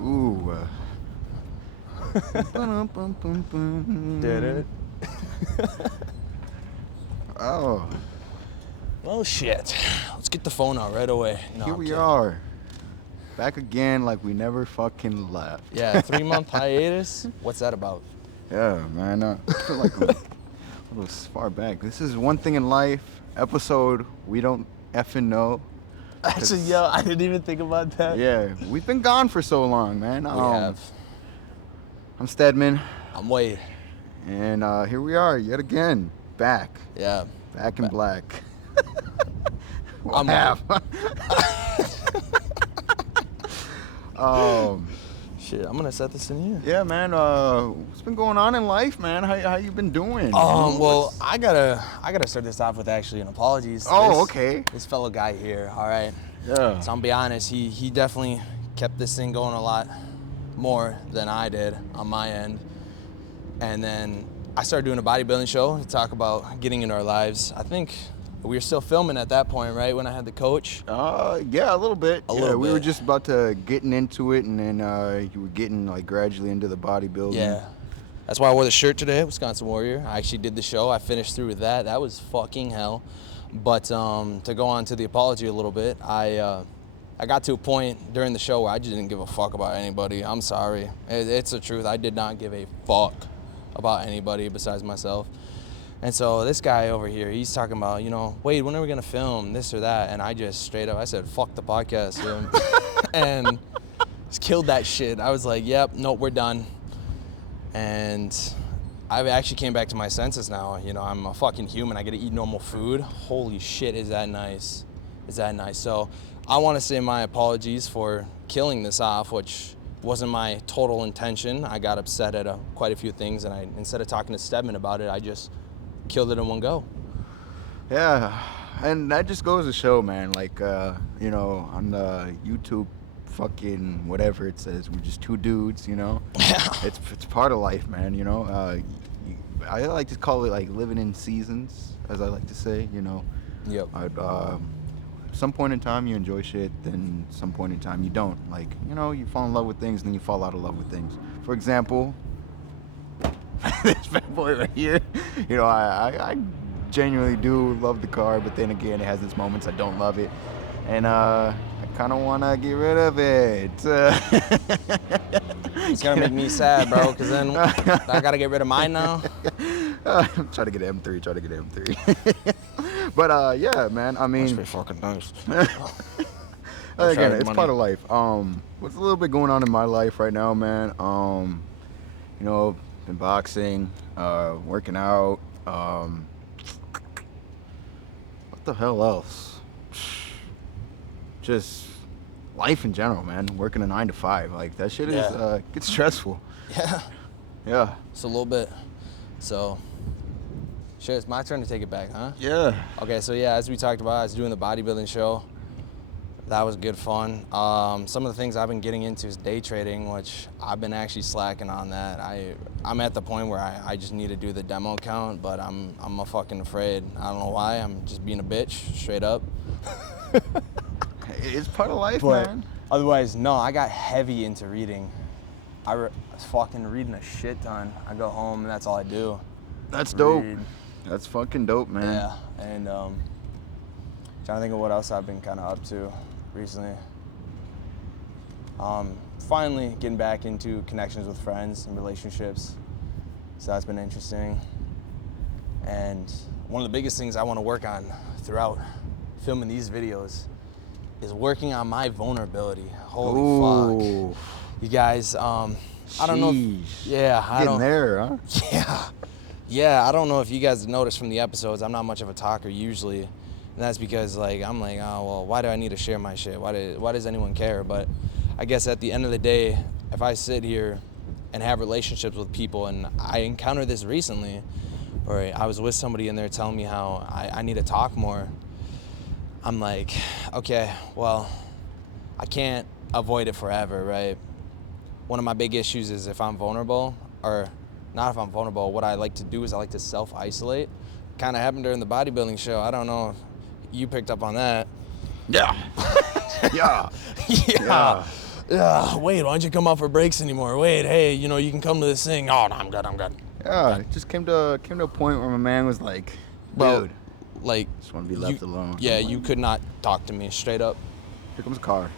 Ooh. Did it? Oh, Well, shit. Let's get the phone out right away. No, here I'm we kidding. are. Back again like we never fucking left. Yeah, 3-month hiatus. What's that about? Yeah, man. I feel like I'm a little far back. This is One Thing in Life, episode we don't effing know. Actually, yo, I didn't even think about that. Yeah, we've been gone for so long, man. We have. I'm Stedman, I'm Wade. and here we are yet again, back Yeah. in black. I'm half. Shit, I'm gonna set this in here. Yeah, man. What's been going on in life, man? How you been doing? Well, I gotta start this off with actually an apologies. Oh, okay. This fellow guy here, all right. Yeah. So I'm be honest, he definitely kept this thing going a lot more than I did on my end. And then I started doing a bodybuilding show to talk about getting into our lives. I think we were still filming at that point, right? When I had the coach. Yeah, a little bit. We were just about to getting into it, and then you were getting like gradually into the bodybuilding. Yeah. That's why I wore the shirt today, Wisconsin Warrior. I actually did the show. I finished through with that. That was fucking hell. But to go on to the apology a little bit, I got to a point during the show where I just didn't give a fuck about anybody. I'm sorry. It's the truth. I did not give a fuck about anybody besides myself. And so this guy over here, he's talking about, Wade, when are we going to film this or that? And I just straight up, I said, fuck the podcast, dude. And just killed that shit. I was like, yep, nope, we're done. And I actually came back to my senses now. I'm a fucking human. I get to eat normal food. Holy shit, is that nice. Is that nice. So I want to say my apologies for killing this off, which wasn't my total intention. I got upset at quite a few things, and instead of talking to Stedman about it, I just killed it in one go. Yeah, and that just goes to show, man, like, on the YouTube fucking whatever it says, we're just two dudes, Yeah. It's part of life, man, I like to call it like living in seasons, as I like to say, Yep. Some point in time you enjoy shit, then some point in time you don't. Like, you fall in love with things, then you fall out of love with things. For example, this bad boy right here, I genuinely do love the car, but then again, it has its moments I don't love it, and I kind of want to get rid of it. It's gonna make me sad, bro, because then I gotta get rid of mine now. Try to get an M3. But yeah, man, I mean, That's pretty fucking nice. Again, it's part of life. What's a little bit going on in my life right now, man? Been boxing, working out. What the hell else? Just life in general, man. Working a 9 to 5, like that shit is gets stressful. Yeah. Yeah. It's a little bit. So, shit, it's my turn to take it back, huh? Yeah. Okay, so yeah, as we talked about, I was doing the bodybuilding show. That was good fun. Some of the things I've been getting into is day trading, which I've been actually slacking on that. I'm at the point where I just need to do the demo account, but I'm a fucking afraid. I don't know why. I'm just being a bitch, straight up. It's part of life, But man. otherwise, no, I got heavy into reading. I was fucking reading a shit ton. I go home and that's all I do. That's dope. Read. That's fucking dope, man. Yeah, and trying to think of what else I've been kind of up to recently. Finally getting back into connections with friends and relationships, so that's been interesting. And one of the biggest things I want to work on throughout filming these videos is working on my vulnerability. Holy fuck. You guys, I don't know. Getting there, huh? Yeah, I don't know if you guys noticed from the episodes, I'm not much of a talker usually. And that's because I'm like, oh, well, why do I need to share my shit? Why does anyone care? But I guess at the end of the day, if I sit here and have relationships with people, and I encountered this recently, where I was with somebody and they're telling me how I need to talk more, I'm like, okay, well, I can't avoid it forever, right? One of my big issues is if I'm vulnerable, or not if I'm vulnerable, what I like to do is I like to self-isolate. Kind of happened during the bodybuilding show. I don't know if you picked up on that. Yeah. Yeah. Yeah. Wait, why don't you come out for breaks anymore? Wait, hey, you know, you can come to this thing. Oh, no, I'm good. Yeah, it just came to a point where my man was like, Bro, dude, like, just want to be left alone. Yeah, I'm like, you could not talk to me straight up. Here comes a car.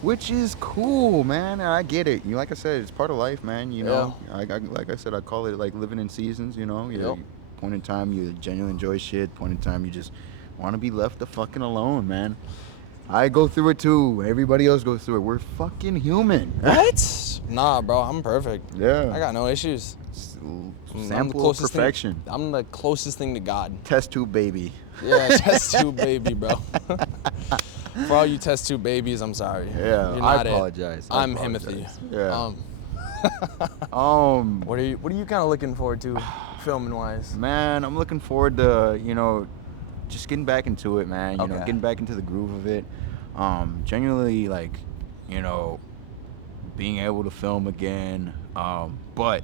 Which is cool, man. And I get it. You, like I said, it's part of life, man. You know, like I said, I call it like living in seasons. You know, point in time you genuinely enjoy shit. Point in time you just want to be left the fucking alone, man. I go through it too. Everybody else goes through it. We're fucking human. What? Nah, bro, I'm perfect. Yeah. I got no issues. Sample of perfection. I'm the closest thing to God. Test tube baby. Yeah, test tube baby, bro. For all you test tube babies, I'm sorry. Yeah, You're not I apologize. I'm Himothy. Yeah. What are you kind of looking forward to, filming wise? Man, I'm looking forward to, you know, just getting back into it, man. You know, getting back into the groove of it. Genuinely, like, you know, being able to film again. But,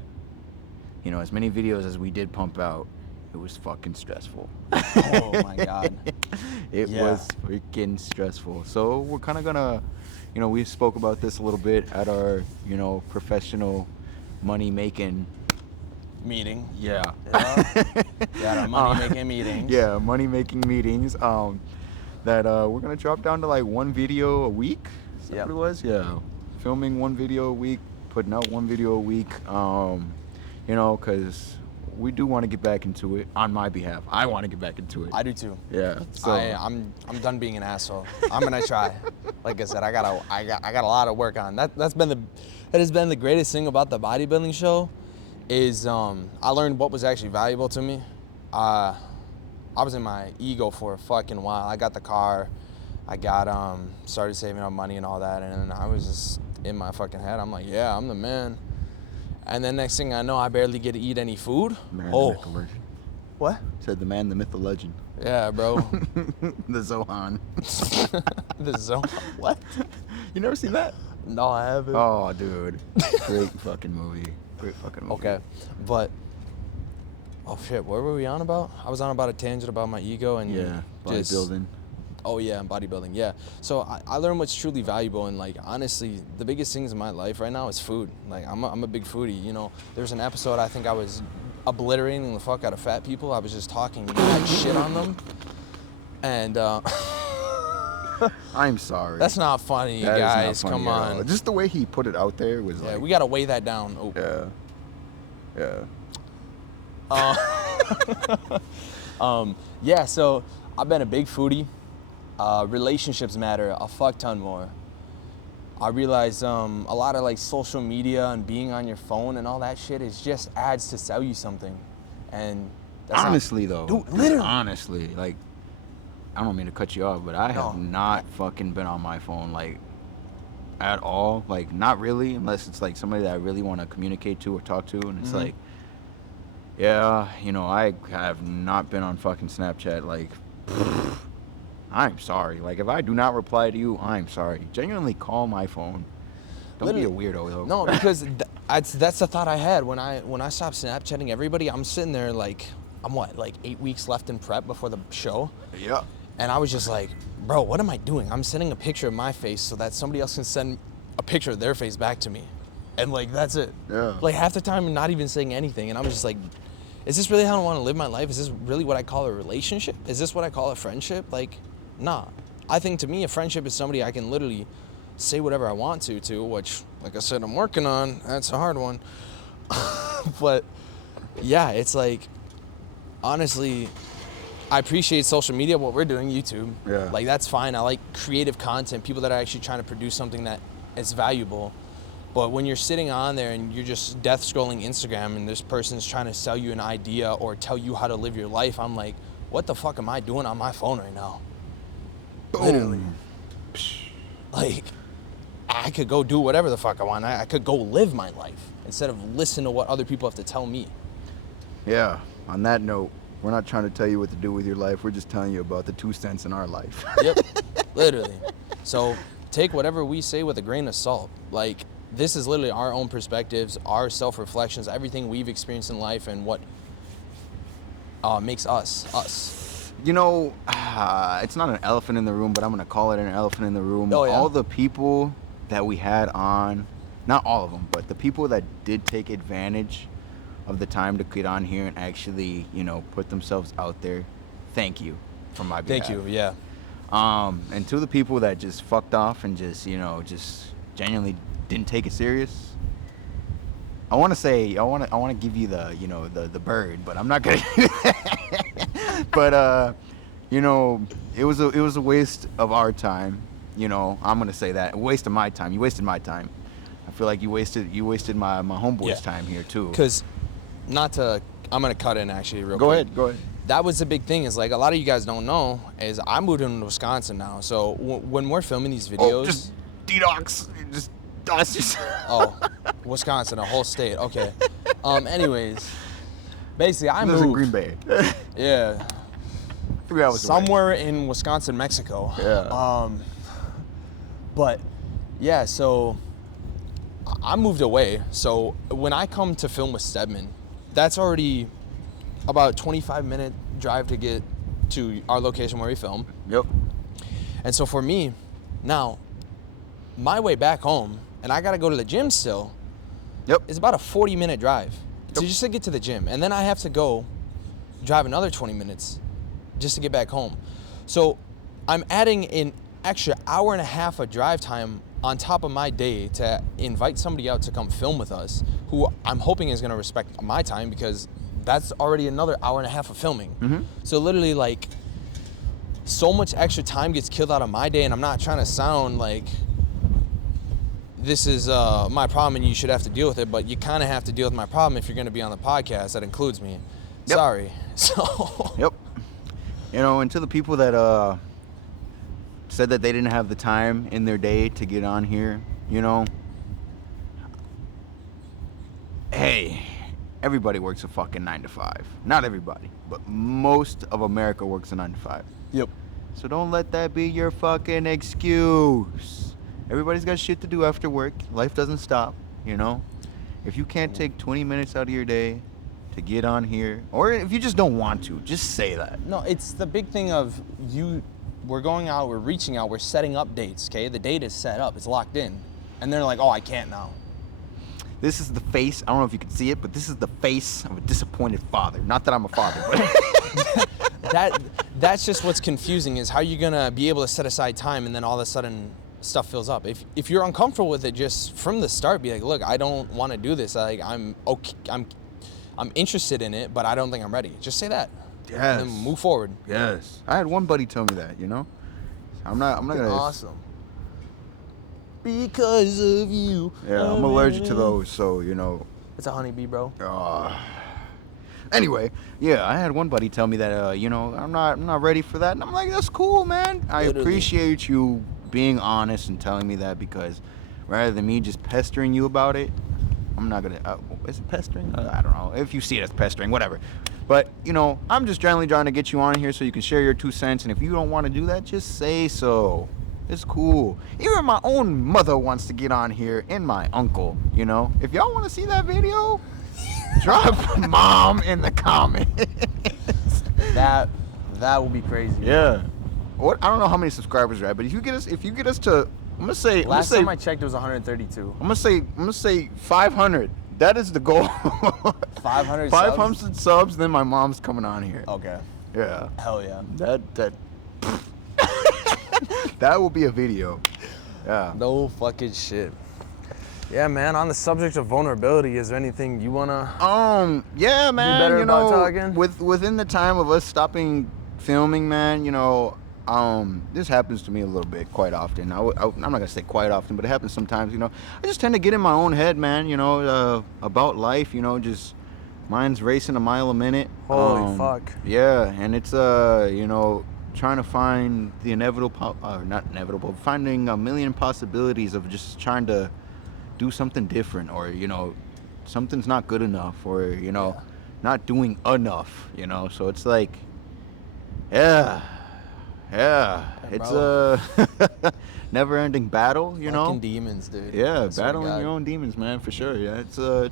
you know, as many videos as we did pump out, it was fucking stressful. Oh my God. It was freaking stressful. So we're kind of gonna, you know, we spoke about this a little bit at our, you know, professional money making meeting. Yeah. Yeah, money making meetings. Yeah, money making meetings. That we're gonna drop down to like one video a week. Is that what it was? Yeah. Filming one video a week, putting out one video a week. You know, because we do want to get back into it on my behalf. I want to get back into it. I do too. Yeah. So I'm done being an asshole. I'm gonna try. Like I said, I got a lot of work on. That has been the greatest thing about the bodybuilding show, is I learned what was actually valuable to me. I was in my ego for a fucking while. I got the car, I got started saving up money and all that, and I was just in my fucking head. I'm like, yeah, I'm the man. And then next thing I know, I barely get to eat any food. Man, the myth, the legend. What? Said the man, the myth, the legend. Yeah, bro. The Zohan. The Zohan. What? You never seen that? No, I haven't. Oh, dude. Great fucking movie. Great fucking movie. Okay, but oh shit, what were we on about? I was on about a tangent about my ego and bodybuilding. Oh yeah, and bodybuilding, yeah. So I learned what's truly valuable, and like honestly, the biggest things in my life right now is food. Like I'm a big foodie, you know. There's an episode I think I was obliterating the fuck out of fat people. I was just talking mad shit on them, and I'm sorry. that's not funny, That guys. is not funny Come at all. on. Just the way he put it out there was like. We gotta weigh that down. Oh. Yeah. Yeah. So I've been a big foodie. Relationships matter a fuck ton more. I realize a lot of like social media and being on your phone and all that shit is just ads to sell you something. And that's honestly though, dude, literally. Honestly, like, I don't mean to cut you off, but I have not fucking been on my phone like at all. Like, not really, unless it's like somebody that I really want to communicate to or talk to, and it's like, yeah, you know, I have not been on fucking Snapchat. Like, I'm sorry. Like, if I do not reply to you, I'm sorry. Genuinely call my phone. Don't be a weirdo though. No, because that's the thought I had when I stopped Snapchatting everybody. I'm sitting there like, I'm like 8 weeks left in prep before the show. Yeah. And I was just like, bro, what am I doing? I'm sending a picture of my face so that somebody else can send a picture of their face back to me. And like, that's it. Yeah. Like half the time I'm not even saying anything. And I was just like, is this really how I want to live my life? Is this really what I call a relationship? Is this what I call a friendship? Like, nah. I think to me, a friendship is somebody I can literally say whatever I want to, which, like I said, I'm working on. That's a hard one. But yeah, it's like, honestly, I appreciate social media, what we're doing, YouTube. Yeah. Like, that's fine. I like creative content, people that are actually trying to produce something that is valuable. But when you're sitting on there and you're just death scrolling Instagram and this person's trying to sell you an idea or tell you how to live your life, I'm like, what the fuck am I doing on my phone right now? Boom. Literally. Like, I could go do whatever the fuck I want. I could go live my life instead of listen to what other people have to tell me. Yeah. On that note, we're not trying to tell you what to do with your life. We're just telling you about the 2 cents in our life. Yep. Literally. So take whatever we say with a grain of salt. Like, this is literally our own perspectives, our self-reflections, everything we've experienced in life and what makes us, us. You know, it's not an elephant in the room, but I'm going to call it an elephant in the room. Oh, yeah? All the people that we had on, not all of them, but the people that did take advantage of the time to get on here and actually, put themselves out there, thank you from my behalf. Thank you. Yeah. And to the people that just fucked off and just genuinely didn't take it serious, I want to give you the bird, but I'm not gonna do that. But it was a waste of our time. I'm gonna say that, a waste of my time. You wasted my time. I feel like you wasted my homeboy's time here too. Because I'm gonna cut in actually real Go quick. ahead. That was the big thing, is like a lot of you guys don't know, is I moved into Wisconsin now. So when we're filming these videos, just detox, just dust yourself. Oh, Wisconsin, a whole state. Okay. Anyways, basically I moved in Green Bay. Yeah. 3 hours somewhere in Wisconsin, Mexico. Yeah. But yeah, so I moved away. So when I come to film with Stedman, that's already about a 25-minute drive to get to our location where we film. Yep. And so for me, now, my way back home, and I gotta go to the gym still, Yep. it's about a 40-minute drive just to get to the gym. And then I have to go drive another 20 minutes just to get back home. So I'm adding an extra hour and a half of drive time on top of my day to invite somebody out to come film with us, who I'm hoping is gonna respect my time, because that's already another hour and a half of filming. Mm-hmm. So literally, like, so much extra time gets killed out of my day, and I'm not trying to sound like this is my problem and you should have to deal with it, but you kind of have to deal with my problem if you're going to be on the podcast. That includes me. Yep. Sorry. So. Yep. And to the people that said that they didn't have the time in their day to get on here, hey, everybody works a fucking 9 to 5. Not everybody, but most of America works a 9 to 5. Yep. So don't let that be your fucking excuse. Everybody's got shit to do after work. Life doesn't stop, If you can't take 20 minutes out of your day to get on here, or if you just don't want to, just say that. No, it's the big thing of we're going out, we're reaching out, we're setting up dates, okay? The date is set up, it's locked in. And they're like, oh, I can't now. This is the face, I don't know if you can see it, but this is the face of a disappointed father. Not that I'm a father, but... That's just what's confusing, is how you're gonna be able to set aside time and then all of a sudden stuff fills up. If you're uncomfortable with it, just from the start be like, look, I don't want to do this. Like, I'm okay, I'm interested in it, but I don't think I'm ready. Just say that. Yes. And then move forward. Yes. I had one buddy tell me that, I'm not gonna... Awesome. Because of you. Yeah, I'm allergic to those, so, It's a honeybee, bro. Anyway, yeah, I had one buddy tell me that, I'm not ready for that. And I'm like, that's cool, man. I appreciate you being honest and telling me that, because rather than me just pestering you about it, I'm not going to... is it pestering? I don't know. If you see it as pestering, whatever. But, I'm just generally trying to get you on here so you can share your 2 cents. And if you don't want to do that, just say so. It's cool. Even my own mother wants to get on here, and my uncle, If y'all want to see that video... drop mom in the comments. That will be crazy. Yeah. What? I don't know how many subscribers are at, but if you get us to, I'm gonna say. Last time I checked, it was 132. I'm gonna say 500. That is the goal. 500. 500 subs. Then my mom's coming on here. Okay. Yeah. Hell yeah. That. That will be a video. Yeah. No fucking shit. Yeah, man, on the subject of vulnerability, is there anything you wanna yeah, man, be better about talking? Within the time of us stopping filming, man, this happens to me a little bit quite often. I'm not gonna say quite often, but it happens sometimes, I just tend to get in my own head, man, about life, just mine's racing a mile a minute. Holy fuck. Yeah, and it's trying to find the inevitable, not inevitable, finding a million possibilities of just trying to do something different, or something's not good enough, or not doing enough, so it's like, yeah, it's a never-ending battle, Fucking demons, dude. Yeah, battling your own demons, man, for sure. Yeah, it's a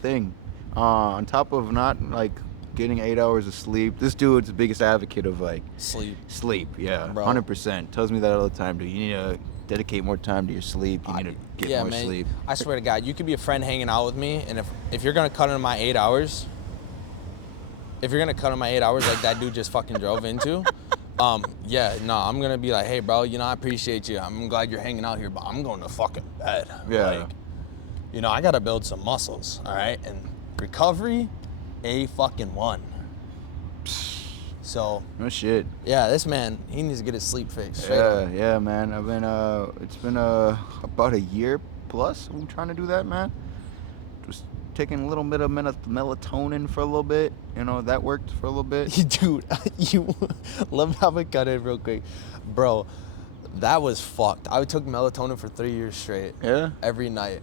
thing. On top of not like getting 8 hours of sleep, this dude's the biggest advocate of like sleep. Yeah, Bro. 100%. Tells me that all the time, dude. You need to dedicate more time to your sleep. You need to get more sleep. I swear to God, you could be a friend hanging out with me, and if you're gonna cut into my 8 hours, like that dude just fucking drove into, I'm gonna be like, hey, bro, I appreciate you. I'm glad you're hanging out here, but I'm going to fucking bed. Yeah. Like, I gotta build some muscles, all right? And recovery, A1. So. No shit. Yeah, this man, he needs to get his sleep fixed. Yeah, man. I've been, it's been about a year plus I'm trying to do that, man. Just taking a little bit of melatonin for a little bit. That worked for a little bit. Dude, you let me have a cut in real quick. Bro, that was fucked. I took melatonin for 3 years straight. Yeah? Every night.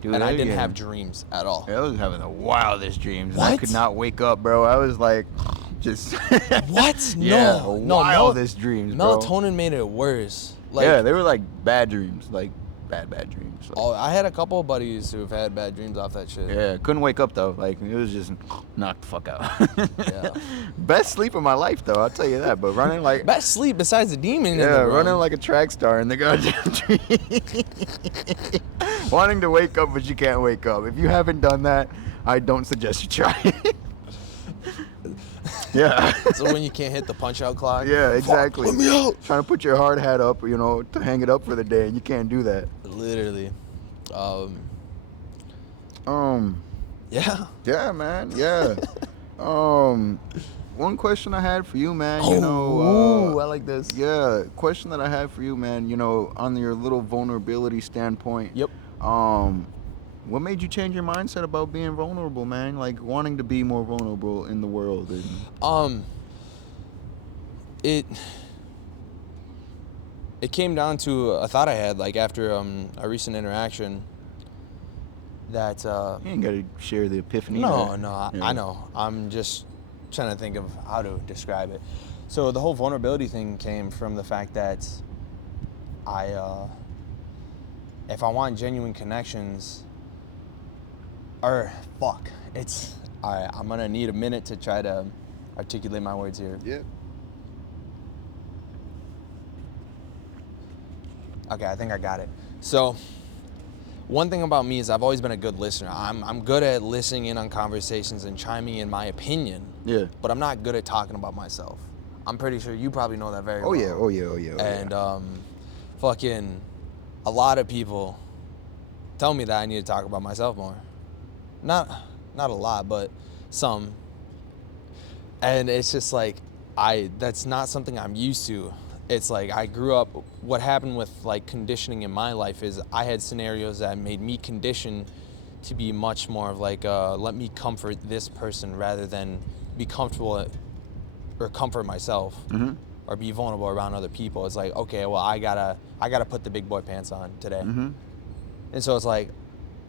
Dude, and I didn't have dreams at all. I was having the wildest dreams. What? I could not wake up, bro. I was like, just... What? Yeah, no. wildest dreams, bro. Melatonin made it worse. Yeah, they were like bad dreams. Like, bad dreams. Like, I had a couple of buddies who've had bad dreams off that shit. Yeah, couldn't wake up, though. Like, it was just knocked the fuck out. Yeah. Best sleep of my life, though, I'll tell you that. But running like... Best sleep besides the demon in the room. Running like a track star in the goddamn tree. Wanting to wake up, but you can't wake up. If you haven't done that, I don't suggest you try it. Yeah. So when you can't hit the punch-out clock? Yeah, exactly. Fuck, let me out. Trying to put your hard hat up, to hang it up for the day, and you can't do that. Literally. Yeah. Yeah, man. Yeah. One question I had for you, man. I like this. Yeah, question that I had for you, man. On your little vulnerability standpoint. Yep. What made you change your mindset about being vulnerable, man? Like wanting to be more vulnerable in the world. It came down to a thought I had, like after a recent interaction. That you ain't gotta share the epiphany. No, I know. I'm just trying to think of how to describe it. So the whole vulnerability thing came from the fact that if I want genuine connections, it's all right. I'm gonna need a minute to try to articulate my words here. Yep. Okay, I think I got it. So. One thing about me is I've always been a good listener. I'm good at listening in on conversations and chiming in my opinion. Yeah. But I'm not good at talking about myself. I'm pretty sure you probably know that very well. Oh yeah. And fucking a lot of people tell me that I need to talk about myself more. Not a lot, but some. And it's just like that's not something I'm used to. It's like I grew up, what happened with like conditioning in my life is I had scenarios that made me conditioned to be much more of like, let me comfort this person rather than be comfortable or comfort myself or be vulnerable around other people. It's like, okay, well, I gotta put the big boy pants on today. And so it's like,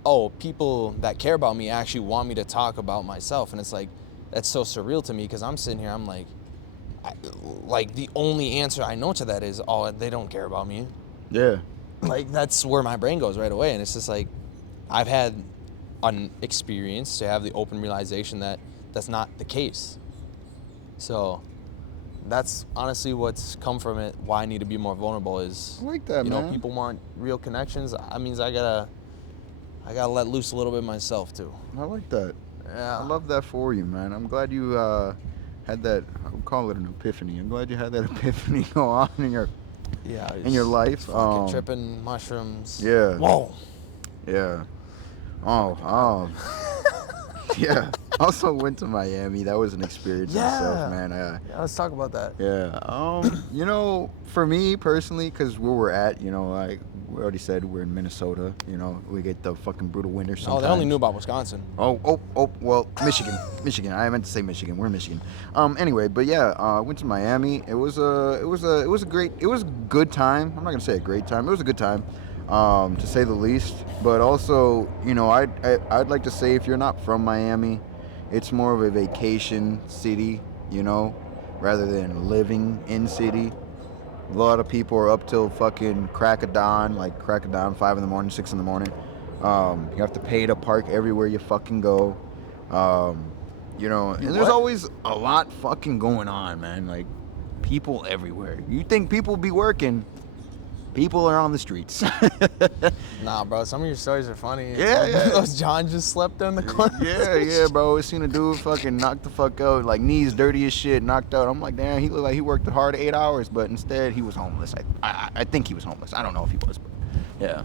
oh, people that care about me actually want me to talk about myself. And it's like, that's so surreal to me because I'm sitting here, I'm like the only answer I know to that is, oh, they don't care about me. Yeah. Like, that's where my brain goes right away. And it's just like, I've had an experience to have the open realization that that's not the case. So that's honestly what's come from it, why I need to be more vulnerable is, I like that, man. People want real connections. That means I gotta let loose a little bit myself too. I like that. Yeah. I love that for you, man. I'm glad you had that, I would call it an epiphany. I'm glad you had that epiphany go on in your life. Fucking tripping mushrooms. Yeah. Whoa. Yeah. Yeah. Also went to Miami. That was an experience in itself, man. Yeah, let's talk about that. Yeah. For me personally, because where we're at, like we already said, we're in Minnesota. We get the fucking brutal winter sometimes. Oh, they only knew about Wisconsin. Well, Michigan. I meant to say Michigan. We're in Michigan. Anyway, but yeah, I went to Miami. It was a good time. I'm not gonna say a great time. It was a good time, to say the least. But also, I'd like to say if you're not from Miami, it's more of a vacation city, rather than living in city. A lot of people are up till fucking crack of dawn, 5 in the morning, 6 in the morning. You have to pay to park everywhere you fucking go. And there's always a lot fucking going on, man. Like, people everywhere. You think people be working, People are on the streets. Nah, bro, some of your stories are funny. Yeah, yeah. Those John just slept in the corner. Yeah, bro. I seen a dude fucking knocked the fuck out, like knees dirty as shit, knocked out. I'm like, damn, he looked like he worked hard 8 hours, but instead he was homeless. I think he was homeless. I don't know if he was, but yeah.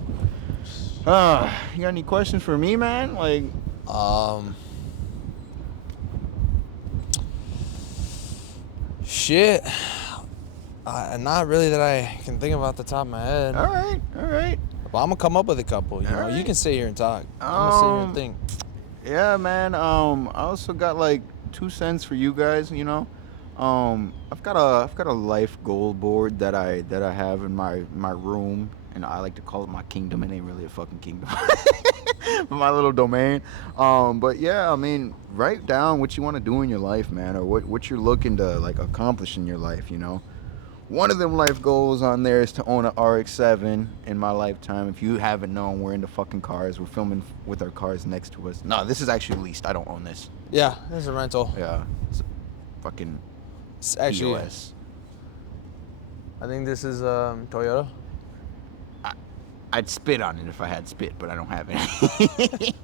You got any questions for me, man? Like, shit. Not really that I can think of off the top of my head. all right. But I'm gonna come up with a couple. You know, Alright. you can sit here and talk. I'm gonna sit here and think. Yeah, man. I also got like 2 cents for you guys. You know, I've got a life goal board that I have in my room, and I like to call it my kingdom. It ain't really a fucking kingdom, but my little domain. But yeah, I mean, write down what you want to do in your life, man, or what you're looking to like accomplish in your life. You know. One of them life goals on there is to own an RX-7 in my lifetime. If you haven't known, we're into fucking cars. We're filming with our cars next to us. No, this is actually leased. I don't own this. Yeah, this is a rental. Yeah, it's a fucking It's actually, POS. I think this is Toyota. I'd spit on it if I had spit, but I don't have any.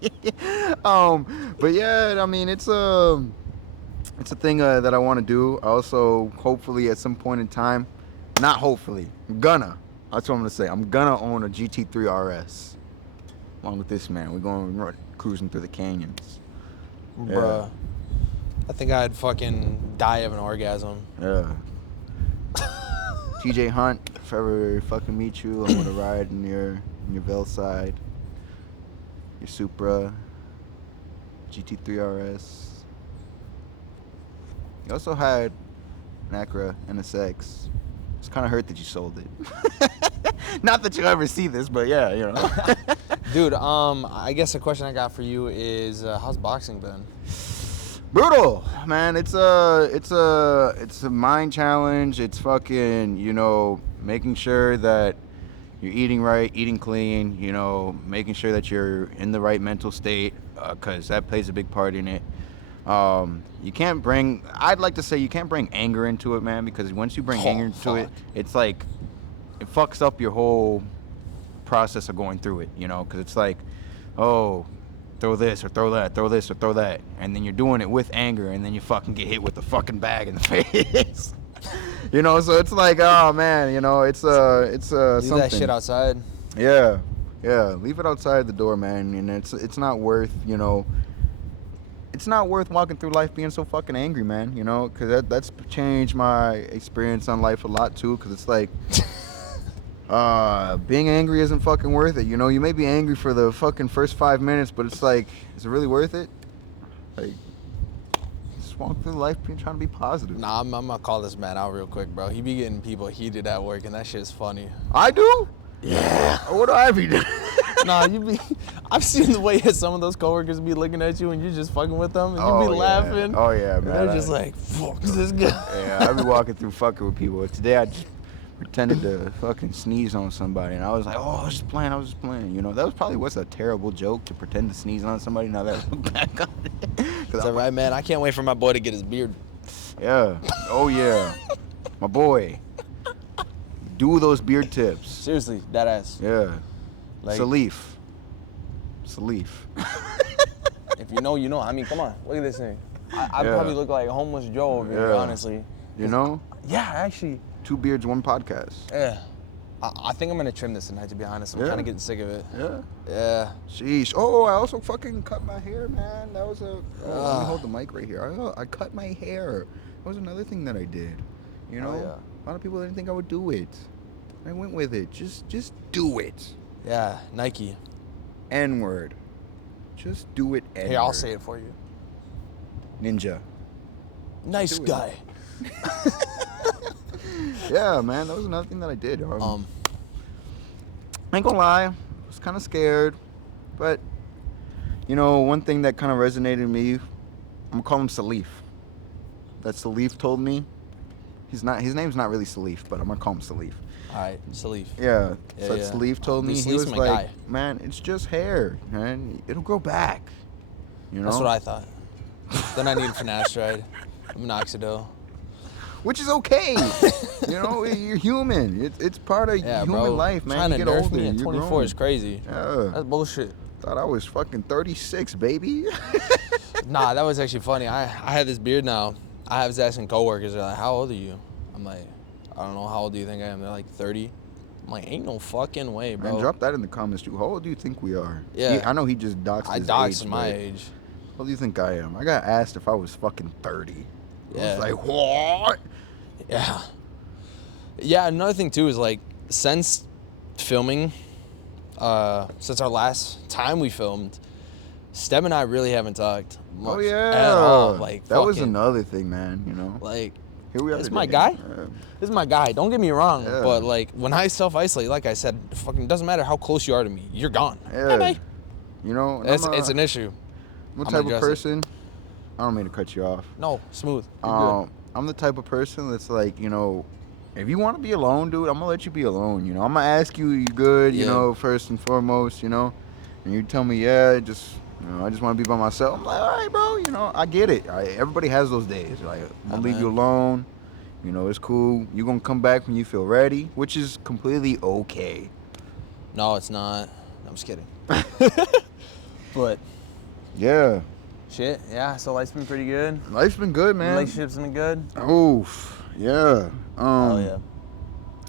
But yeah, I mean, it's a thing that I want to do. Also, hopefully, at some point in time, not hopefully, that's what I'm gonna say. I'm gonna own a GT3 RS, along with this man. We're going cruising through the canyons. Bruh. I think I'd fucking die of an orgasm. Yeah. TJ Hunt, if I ever fucking meet you, I'm gonna ride in your Velside, your Supra, GT3 RS. You also had an Acura NSX. It's kind of hurt that you sold it. Not that you'll ever see this, but yeah, you know. Dude, I guess the question I got for you is, how's boxing been? Brutal, man. It's a mind challenge. It's fucking, you know, making sure that you're eating right, eating clean, you know, making sure that you're in the right mental state, because that plays a big part in it. You can't bring, I'd like to say you can't bring anger into it, man, because once you bring anger into it, it's like, it fucks up your whole process of going through it, you know, because it's like, oh, throw this or throw that, throw this or throw that, and then you're doing it with anger, and then you fucking get hit with the fucking bag in the face. You know, so it's like, oh man, you know, it's Leave something. that shit outside. Yeah, leave it outside the door, man, and it's not worth, you know, it's not worth walking through life being so fucking angry, man, you know, because that's changed my experience on life a lot too, because it's like, being angry isn't fucking worth it, you know. You may be angry for the fucking first 5 minutes, but it's like, is it really worth it? Like, just walk through life being trying to be positive. Nah, I'm gonna call this man out real quick, bro. He be getting people heated at work, and that shit's funny. I do? Yeah. What do I be doing? Nah, I've seen the way that some of those coworkers be looking at you and you're just fucking with them and you be laughing. Oh yeah, man. And they're just like, fuck this guy. Yeah, I be walking through fucking with people. Today I just pretended to fucking sneeze on somebody, and I was like, oh, I was just playing. You know, that was probably what's a terrible joke, to pretend to sneeze on somebody. Now that I look back on it. Is that right, man? I can't wait for my boy to get his beard. Yeah. Oh yeah. My boy. Do those beard tips. Seriously, that ass. Yeah. Like, Salif. If you know, you know. I mean, come on, look at this thing. I Yeah. probably look like a homeless Joe over here, Yeah. honestly. You know? Yeah, actually. 2 beards, 1 podcast. Yeah. I think I'm gonna trim this tonight, to be honest. I'm Yeah. kind of getting sick of it. Yeah. Yeah. Sheesh. Oh, I also fucking cut my hair, man. That was a. Let me hold the mic right here. I cut my hair. That was another thing that I did. You know, yeah. A lot of people didn't think I would do it. I went with it. Just do it. Yeah, Nike. N-word. Just do it. N-word. Here, I'll say it for you. Ninja. Nice Do it. guy. Yeah, man. That was another thing that I did. I ain't gonna lie. I was kind of scared, but you know, one thing that kind of resonated with me. I'm gonna call him Salif. That Salif told me. His name's not really Salif, but I'm gonna call him Salif. All right, Salif. Yeah. Yeah, So yeah. Salif told me, he Salif's was my like, guy. man, it's just hair, man. It'll grow back. You know. That's what I thought. Then I need finasteride, minoxidil. which is okay. You know, you're human. It's part of human bro. life, man. Trying You to get nerf older. me at You're 24 grown. is crazy. Yeah. That's bullshit. Thought I was fucking 36, baby. Nah, that was actually funny. I had this beard now. I was asking coworkers, they're like, how old are you? I'm like, I don't know, how old do you think I am? They're like 30. I'm like, ain't no fucking way, bro. Man, drop that in the comments too. How old do you think we are? Yeah. I know he just doxed I his doxed age, my but age. How old do you think I am? I got asked if I was fucking 30. I Yeah. was like, what? Yeah. Yeah, another thing too is like, since filming, since our last time we filmed, Steb and I really haven't talked much Oh yeah. at all. Like that was fucking- another thing, man. You know. Like, Here we are. this is today. my guy. Yeah. This is my guy. Don't get me wrong, Yeah. but like when I self-isolate, like I said, fucking doesn't matter how close you are to me, you're gone. Yeah. Bye-bye. You know. and It's an issue. I'm the I'm type gonna of address it. person. I don't mean to cut you off. No, smooth. You're I'm the type of person that's like, you know, if you want to be alone, dude, I'm gonna let you be alone. You know, I'm gonna ask you, you good? You Yeah. know, first and foremost, you know, and you tell me, yeah, just, you know, I just want to be by myself. I'm like, all right, bro. You know, I get it. Everybody has those days. Like, I'm gonna leave you alone. You know, it's cool. You're gonna come back when you feel ready, which is completely okay. good. No, it's not. I'm just kidding. But Yeah, shit, yeah. So life's been pretty good. life's been good, man. Relationships been good. Oof, yeah. Oh yeah.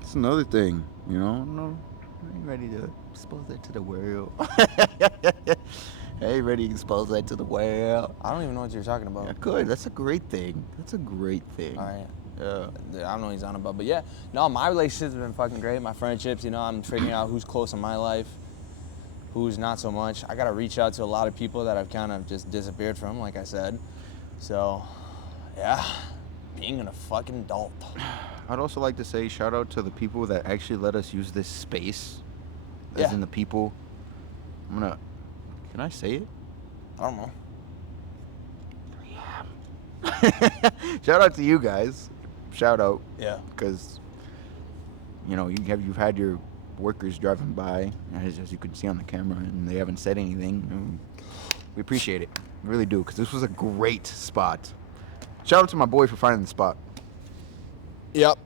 It's another thing, you know. No, I ain't ready to expose that to the world. I ain't ready to expose that to the world. I don't even know what you're talking about. Yeah, good. That's a great thing. That's a great thing. All right. Yeah. I don't know what he's on about, but yeah. No, my relationships have been fucking great. My friendships, you know, I'm figuring out who's close in my life, who's not so much. I gotta reach out to a lot of people that I've kind of just disappeared from, like I said. So, yeah, being a fucking adult. I'd also like to say shout out to the people that actually let us use this space. As in the people. Can I say it? I don't know. Shout out to you guys. Shout out. Yeah. Because, you know, you've had your workers driving by, as you can see on the camera, and they haven't said anything. We appreciate it. We really do, because this was a great spot. Shout out to my boy for finding the spot. Yep.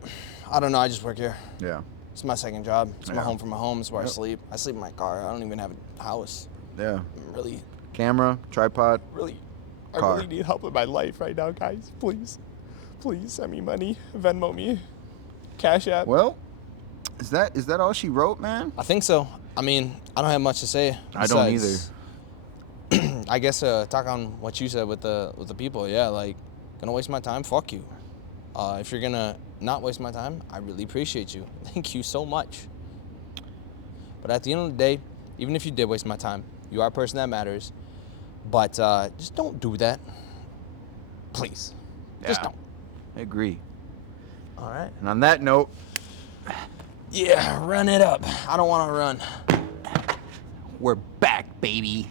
I don't know. I just work here. Yeah. It's my second job. It's my Yeah. home from my home. It's where I Yep. sleep. I sleep in my car. I don't even have a house. Yeah. Really, Camera, tripod. I Car. really need help in my life right now, guys. Please send me money. Venmo me. Cash App. Well, is that all she wrote, man? I think so. I mean, I don't have much to say. I don't besides- I guess talk on what you said with the people. Yeah, like, gonna waste my time? Fuck you. If you're gonna not waste my time, I really appreciate you. Thank you so much. But at the end of the day, even if you did waste my time, you are a person that matters. But just don't do that. Please. Just Yeah. don't. I agree. All right. And on that note, Yeah, run it up. I don't want to run. we're back, baby.